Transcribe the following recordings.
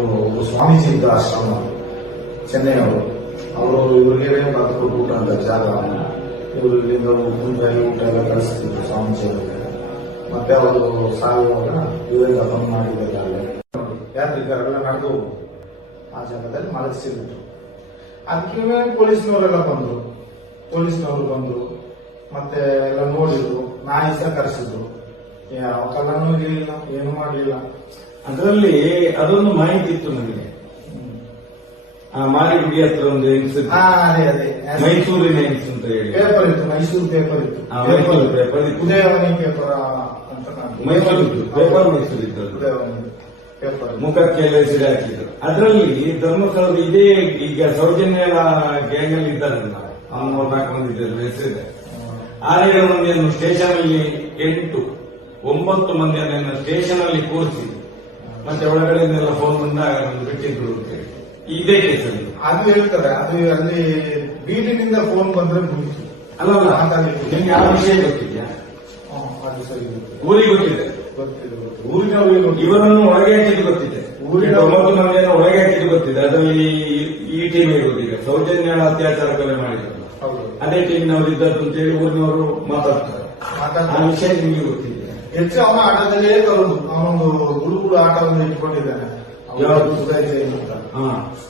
ಒಬ್ಬ ಸ್ವಾಮೀಜಿ ಇದ್ದ ಆಶ್ರಮ ಚೆನ್ನೈಯವರು. ಅವರು ಇವರಿಗೆ ಬದುಕು ಊಟ ಅಂತ ಜಾಗ ಇವರು ಇಲ್ಲಿಂದ ಊಟ ಎಲ್ಲ ಕಳಿಸ್ತಿದ್ರು ಸ್ವಾಮೀಜಿ ಅವರಿಗೆ. ಮತ್ತೆ ಅವರು ಸಾಯುವಾಗ ಇವರಿಂದ ಬಂದ್ ಮಾಡಿದ್ದಾರೆ ಅಲ್ಲೇ. ಯಾತ್ರಿಕರೆಲ್ಲ ನಡೆದು ಆ ಜಾಗದಲ್ಲಿ ಮಲಗಿಸಿದ್ರು ಅದಕ್ಕೆ ಪೊಲೀಸ್ನವರೆಲ್ಲ ಬಂದ್ರು. ಪೊಲೀಸ್ನವರು ಬಂದ್ರು. ಮತ್ತೆ ಎಲ್ಲ ನೋಡಿದ್ರು. ನಾಯಿ ಸಹ ಕರೆಸಿದ್ರು. ಯಾವ ಇರಲಿಲ್ಲ, ಏನು ಮಾಡಲಿಲ್ಲ. ಅದರಲ್ಲಿ ಅದೊಂದು ಮಾಹಿತಿ ಇತ್ತು ನನಗೆ ಆ ಮಾರಿಗುಡಿ ಹತ್ರ ಒಂದು ಹೆಂಗ್ಸ್ ಮೈಸೂರಿನ ಹೆಂಗ್ಸ್ ಅಂತ ಹೇಳಿ. ಪೇಪರ್ ಇತ್ತು ಮೈಸೂರು ಪೇಪರ್ ಇತ್ತು. ಮೈಸೂರು ಪೇಪರ್ ಇತ್ತು. ಉದಯವಾಣಿ ಪೇಪರ್ ಅಂತ. ಮೈಸೂರು ಇತ್ತು. ಪೇಪರ್ ಮೈಸೂರು ಇತ್ತು ಮುಖಕ್ಕೆ ಸಿಡಿ ಹಾಕಿದ್ರು. ಅದರಲ್ಲಿ ಧರ್ಮಸ್ಥಳದ ಇದೇ ಈಗ ಸೌಜನ್ಯ ಗ್ಯಾಂಗ್ ಅಲ್ಲಿ ಇದ್ದಾರಲ್ಲ ಅವ್ನು ಮೂರ್ನಾಲ್ಕು ಮಂದಿ ಇದ್ದಾರೆ ಹೆಸರಿದೆ ಆರೇಳು ಮಂದಿಯನ್ನು ಸ್ಟೇಷನ್ ಅಲ್ಲಿ ಎಂಟು ಒಂಬತ್ತು ಮಂದಿಯನ್ನು ಸ್ಟೇಷನ್ ಅಲ್ಲಿ ಕೂರಿಸಿ ಮತ್ತೆ ಒಳಗಡೆಯಿಂದೆಲ್ಲ ಫೋನ್ ಬಂದಾಗ ನಮ್ಗೆ ಬಿಟ್ಟಿದ್ರು ಅಂತ ಹೇಳಿ. ಇದೇ ಕೇಸಲ್ಲಿ ಅದು ಹೇಳ್ತಾರೆ ಅದು ಅಲ್ಲಿ ಬೀಡಿನಿಂದ ಫೋನ್ ಬಂದ್ರೆ ಮುಗಿತು. ಅಲ್ಲ ಅಲ್ಲ. ಹಾಗಾಗಿ ನಿಮ್ಗೆ ಆ ವಿಷಯ ಗೊತ್ತಿದ್ಯಾ? ಅದು ಸರಿ ಊರಿಗೆ ಗೊತ್ತಿದೆ. ಗೊತ್ತು. ಇವರನ್ನು ಒಳಗೆ ಹಾಕಿದ್ದು ಗೊತ್ತಿದೆ. ಊರಿನ- ಒಂಬತ್ತು ಮಂದಿಯನ್ನು ಒಳಗೆ ಹಾಕಿದ್ದು ಗೊತ್ತಿದೆ. ಅದು ಈ ಟೀಮ್ ಗೊತ್ತಿದೆ. ಸೌಜನ್ಯ ಅತ್ಯಾಚಾರ ಕೊಲೆ ಮಾಡಿದ್ರು. ಹೌದು. ಅದೇ ಟೀಮ್ನವರು ಇದ್ದದ್ದು ಅಂತೇಳಿ ಊರಿನವರು ಮಾತಾಡ್ತಾರೆ. ಆ ವಿಷಯ ನಿಮಗೆ ಗೊತ್ತಿದೆ. ಹೆಚ್ಚು ಅವನ ಆಟದಲ್ಲೇ ತರೋದು. ಅವನೊಂದು ಗುರುಕುಲ ಆಟವನ್ನು ಇಟ್ಕೊಂಡಿದ್ದಾನೆ ಅಂತ.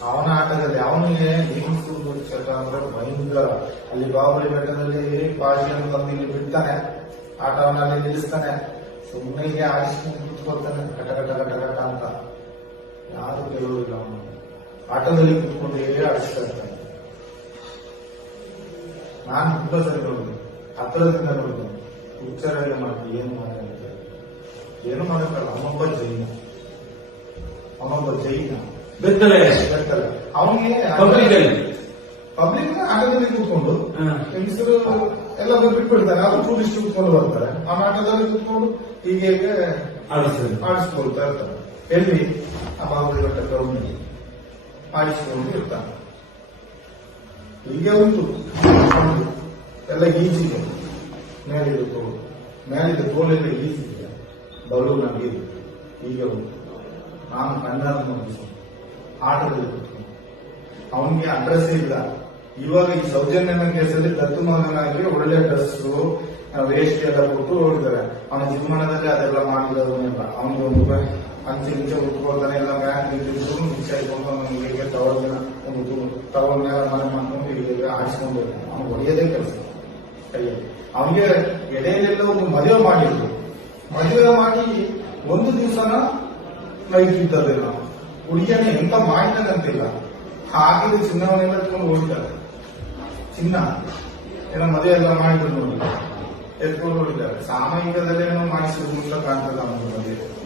ಅವನ ಆಟದಲ್ಲಿ ಅವನಿಗೆ ಅಂದ್ರೆ ಭಯಂಕರ. ಅಲ್ಲಿ ಬಾಬರಿ ಬೆಟ್ಟದಲ್ಲಿ ಪಾಶಿಯನ್ನು ತಂದು ಇಲ್ಲಿ ಬಿಡ್ತಾನೆ. ಆಟವನ್ನ ಅಲ್ಲಿ ನಿಲ್ಲಿಸ್ತಾನೆ. ಸುಮ್ಮನೆ ಹೀಗೆ ಆಡಿಸ್ಕೊಂಡು ಕೂತ್ಕೊಳ್ತಾನೆ. ಕಟ ಕಟ ಕಟ ಕಟ ಅಂತ. ಯಾರು ಕೇಳುವುದಿಲ್ಲ ಅವನು. ಆಟದಲ್ಲಿ ಕೂತ್ಕೊಂಡು ಹೇಗೆ ಆಡಿಸ್ತಾ ಇರ್ತಾನೆ ನಾನು ತುಂಬಾ ಸರಿ ನೋಡಿದೆ ಹತ್ತಿರದಿಂದ ನೋಡಿದೆ ಎಲ್ಲ ಮಾಡಿ ಏನು ಮಾಡ್ತಾರೆ ಏನು ಮಾಡಕ್ಕಲ್ಲ ಅಮ್ಮಬ್ಬ ಜೈನ. ಅಮ್ಮಬ್ಬ ಜೈನ. ಬೆತ್ತಲೆ. ಬೆತ್ತಲೆ. ಅವನಿಗೆ ಪಬ್ಲಿಕ್ ಅಲ್ಲಿ. ಪಬ್ಲಿಕ್ ಆಟದಲ್ಲಿ ಕೂತ್ಕೊಂಡು. ಹೆಂಗಸರು ಎಲ್ಲ ಬಿಟ್ಬಿಡ್ತಾರೆ ಅದು ಟೂರಿಸ್ಟ್ ಕೂತ್ಕೊಂಡು ಬರ್ತಾರೆ. ಆ ನಾಟಕದಲ್ಲಿ ಕೂತ್ಕೊಂಡು ಹೀಗೆ ಹೀಗೆ ಆಡಿಸ್ತಾರೆ. ಆಡಿಸ್ಕೊಳ್ತಾ ಇರ್ತಾರೆ. ಎಲ್ಲಿ? ಆ ಬಾಬುಳಿ ಬೆಟ್ಟ ಗ್ರೌಂಡ್ ಆಡಿಸ್ಕೊಂಡು ಇರ್ತಾರೆ. ಹೀಗೆ ಉಂಟು. ಎಲ್ಲ ಈಜಿದೆ ಮೇಲಿದ ತೋಳು. ಮೇಲಿದ ತೋಳೆಲ್ಲ ಈಜಿದೆ ಬಲು ಆಗಿ ಈಗ ನಾನು ಕಣ್ಣಾರ ನೋಡಿಸು ಆಟದಲ್ಲಿ ಅವನಿಗೆ ಅಡ್ರೆಸ್ ಇಲ್ಲ. ಇವಾಗ ಈ ಸೌಜನ್ಯನ ಕೇಸಲ್ಲಿ ದತ್ತು ಮಗನಾಗಿ ಒಳ್ಳೆ ಡ್ರೆಸ್ ವೇಸ್ಟ್ ಎಲ್ಲ ಕೊಟ್ಟು ನೋಡಿದ್ದಾರೆ. ಅವನ ಜೀವನದಲ್ಲಿ ಅದೆಲ್ಲ ಮಾಡಿದವನಿಲ್ಲ ಅವನಿಗೆ ಒಂದು ಅಂಚೆ ಇಂಚೆ ಉಟ್ಕೊಳ್ತಾನೆ, ಎಲ್ಲ ಬ್ಯಾಂಕ್ ನಿಂತಿದ್ರು ಇಂಚೆ ಇಟ್ಕೊಂಡು ಹೀಗೆ ಟವಲ್ ಒಂದು ಟವಲ್ ಮೇಲೆ ಮನೆ ಮಾಡ್ಕೊಂಡು ಹೀಗೆ ಆಡಿಸ್ಕೊಂಡು ಅವ್ನು ಒಳ್ಳೆಯದೇ ಕೆಲಸ. ಕೈಯಲ್ಲಿ. ಅವನಿಗೆ ಎಡೆಯಲ್ಲೆಲ್ಲ ಒಂದು ಮದುವೆ ಮಾಡಿದ್ರು. ಮದುವೆ ಮಾಡಿ ಒಂದು ದಿವಸನ ಲೈಫ್ ನಾವು ಹುಡುಗಿಯನ್ನ ಎಂತ ಮಾಡಿದಂತಿಲ್ಲ ಹಾಗೆ ಚಿನ್ನವನ್ನೆಲ್ಲ ಎತ್ಕೊಂಡು ಹೋಗಿದ್ದಾರೆ ಚಿನ್ನ. ಏನೋ ಮದುವೆ ಎಲ್ಲ ಮಾಡಿದ್ರು ನೋಡಿ. ಎತ್ಕೊಂಡು ಹೋಗಿದ್ದಾರೆ ಸಾಮಯಿಕದಲ್ಲೇನೋ ಮಾಡಿಸಿದ ಅಂತ ಕಾಣ್ತದೆ ಮದುವೆ.